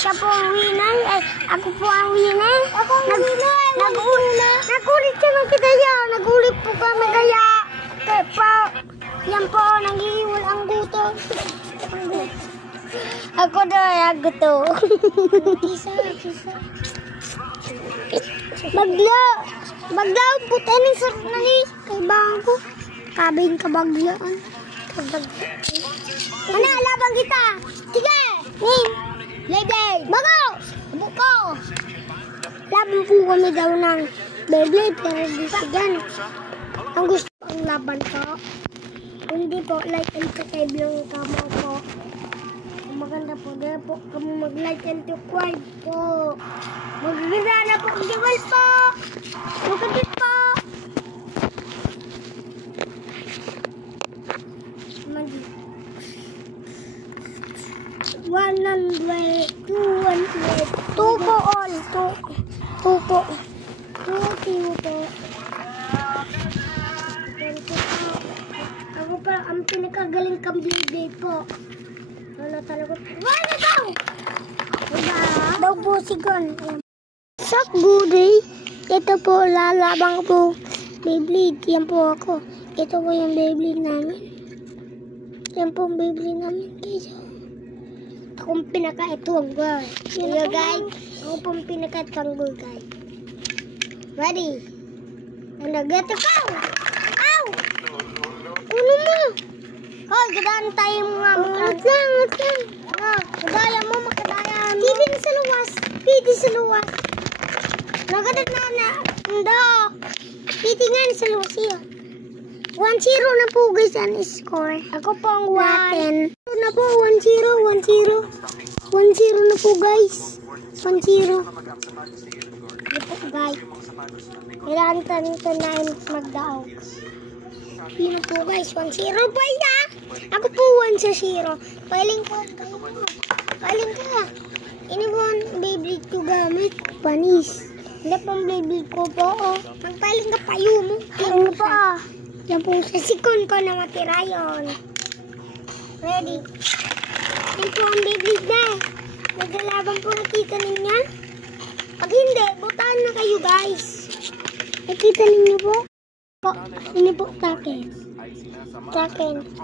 siya po ang winner. Ay, ako po ang winner. Ako ang winner. Nagulit kami kaya. Nagulit po kami kaya. Kaya po, yan po, nangihiwal ang guto. Ako daw ay aguto. Kisa. Baglaw, puti ng sarap na ni. Kay bangko. Kabing kabaglaan. Ano, labang kita. Sige, Nin. Beyblade. Bago. Buko. Laban po kami daw ng Beyblade. Pero di sigan. Ang gusto ang laban ko. Hindi po, like and subscribe lang kamo po. Maganda po. Dahil po kami mag-like and subscribe po. Magaganda na po. Diwal po. Magkakit po. Mandi. 100, 200, 2 po all. 2 po. 2 po. Ako pa, ang pinakagaling kang Beyblade po. Ano talaga? Wala daw! Daw po sigon. Sak Buday. Ito po, lalabang po Beyblade. Yan po ako. Ito po yung Beyblade namin. Yan po ang Beyblade namin, guys. Akong pinaka-itong guys. Hello guys. Ako pong pinaka-tanggol guys. Ready? And get it go! Ow! Uno mo! Hoy, gadaan tayo mga makadaan. Kadaya mo, makadaya mo. Pidi sa luwas. Pidi sa luwas. Nagadat na. Hindi. Pidi nga sa luwas yun. 1-0 na po guys ang score. Ako po ang 1. Na po, 1-0. 1-0 na po guys. 1-0. Ito po guys. Kailangan tanin magdaaw. Yun po guys, 1-0 po ina. Ako po 1-0. Pailing ko. Pailing ka. Ini po ang Beyblade ko gamit. Panis. Hindi po ang Beyblade ko po. Nagpailing ka payo mo. Ano pa? Yan po sa sikon ko na matira yun. Ready? Yan po ang Beyblade na. Naglalaban po, nakita ninyo. Pag hindi, butaan na kayo guys. Nakita ninyo po? Ini po, takin. Takin po.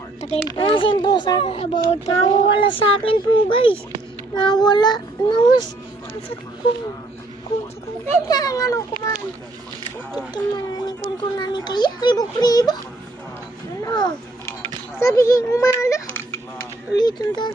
Nasin po sa akin about. Nawawala sa akin po guys. Nawala. Nawas. Sa kung kaya lang ano kumain. Ito man ko na ni kaya ribo. Ano? Sabi kong umala. Ulitin tayo.